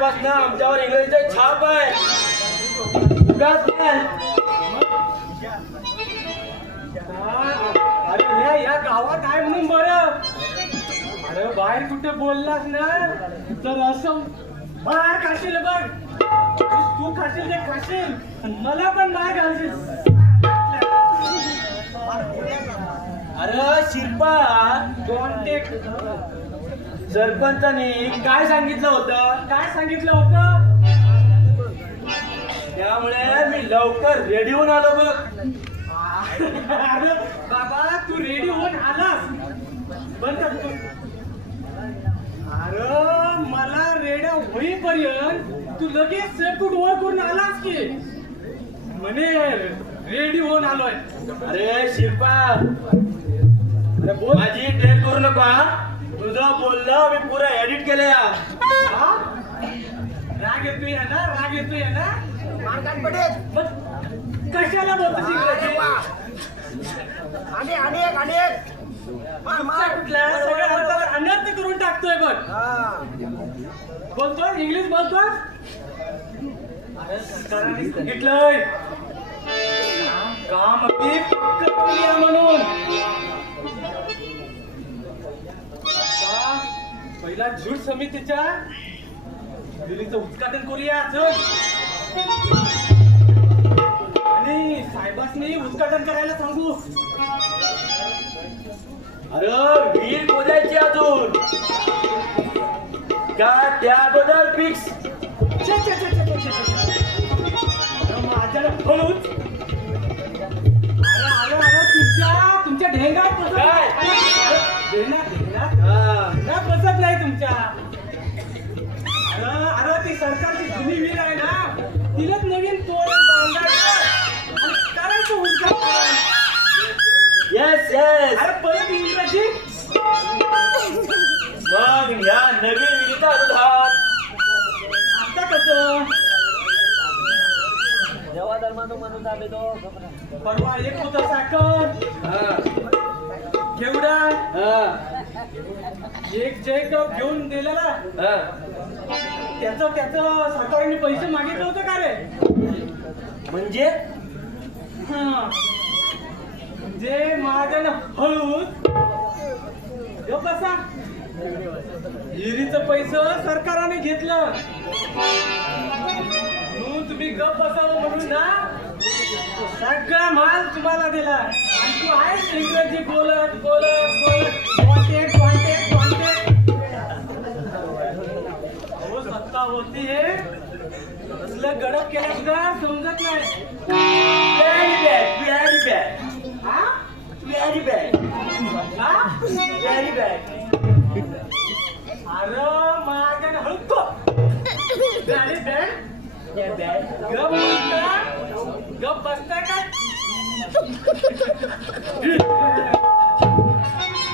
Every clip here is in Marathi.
लहानपणापासून आमच्यावर इंग्रजीचा छाप आहे. अरे या गावात आहे म्हणून बरं. अरे बाहेर कुठे बोललास ना तर असं मार खाशील बघ. तू खाशील ते खाशील आणि मला पण मार घालशील. अरे शिल्पा, कॉन्टॅक्ट सरपंचाने काय सांगितलं होतं? काय सांगितलं होतं? त्यामुळे मी लवकर रेडी होऊन आलो बघ. अरे बाबा तू रेडी होऊन आलास बंद कर तू. अरे मला रेड्या होईपर्यंत तू लगेच सेटूट वर करून आलास की म्हणे रेडी होऊन आलोय. अरे शिल्पा, अरे बोल. माझी टेल करू नका. तुझं बोलणं मी पुरा एडिट केलंय. हा? राग येतोय ना, राग येतोय ना. मग कशाला बोलतोस इंग्रजी? कुठला सगळ्या हाताला अनर्थ करून टाकतोय बघ. बोलतोय इंग्लिश बोलतोय. अरे सरकारने सांगितलंय काम अगदी पक्क करूया म्हणून. आता पहिला झूट समितीच्या दिल्लीचं उद्घाटन करूया आणि साहेबांनी उद्घाटन करायला सांगू. अरे वीर खोदायची अजून का त्याबद्दल फिक्स? माझ्याला फळूच. तुमच्या ढेंगात बसत नाही तुमच्या. अरे ती सरकारची जुनी वीर आहे ना, तिलाच नवीन तोरण बांधायचं आणि करायचं उद्घाटन. Yes yes. अरे परत इंग्रजी. मग या नवीन विधीचा अनुदान आता कसं? जेव्हा धर्मानं म्हणून आम्ही तो परवा एक होता साखर, घेवडा, एक जय कप घेऊन दिलेला. त्याचं सरकारने पैसे मागितलं होतं का रे? म्हणजे जे महाजन हळूच गप बसा. हिरीचं पैसे सरकारने घेतलं म्हणून तुम्ही गप बसावं म्हणून ना सगळा माल तुम्हाला दिला आणि तू आहेस इंग्रजी बोलत बोलत बोलत कॉन्टॅक्ट कॉन्टॅक्ट कॉन्टॅक्ट. हो सत्ता होती हे असलं गडप केलं सुद्धा समजत नाही. व्हेरी बॅड व्हेरी बॅड हा व्हेरी बॅड हा व्हेरी बॅड. अरे महाजन हळतो बॅड बॅड. गप बसताय काय?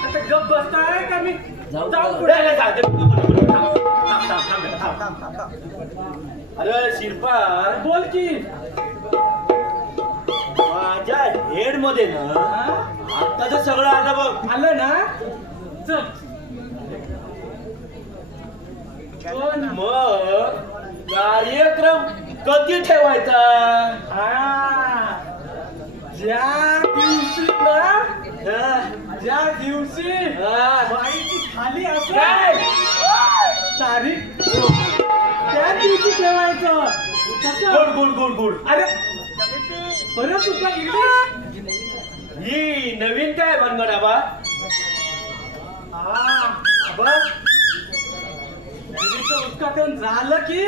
आता गप बसताय का मी जाऊ पुढे? अरे शिल्पा, बोल की. माझ्या हेड मध्ये ना आताच सगळं आलं बघ. आलं ना चल. मग कार्यक्रम कधी ठेवायचा? ज्या दिवशी बाईची खाली असेल तारीख त्या दिवशी ठेवायचं. Good good good good. अरे परत सुद्धा इंग्लिश. ही नवीन काय बनगड आबा? बस दिल्लीचं उद्घाटन झालं की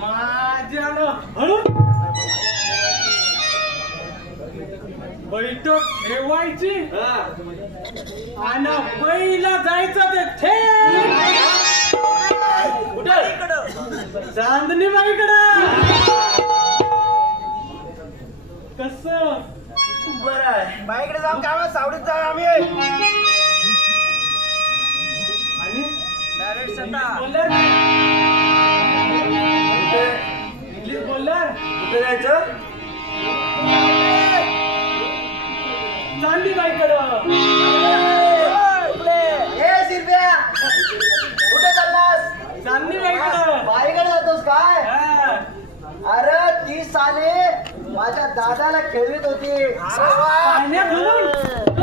माझ्यानं हळू बैठक ठेवायची आणि पहिला जायचं ते थेट कुठे? चांदणी बाईकडं. कसं बरं आहे. बाईकडे जाऊन काय सावडीत जाऊ आम्ही. आणि डायरेक्ट बोलणार इंग्लिश बोलणार. कुठे जायचं? चांदी बाईकडं. कुठे चाललास? चांदणी बाईकडं. साले माझ्या दादाला खेळवीत होती. पाण्यात घालून?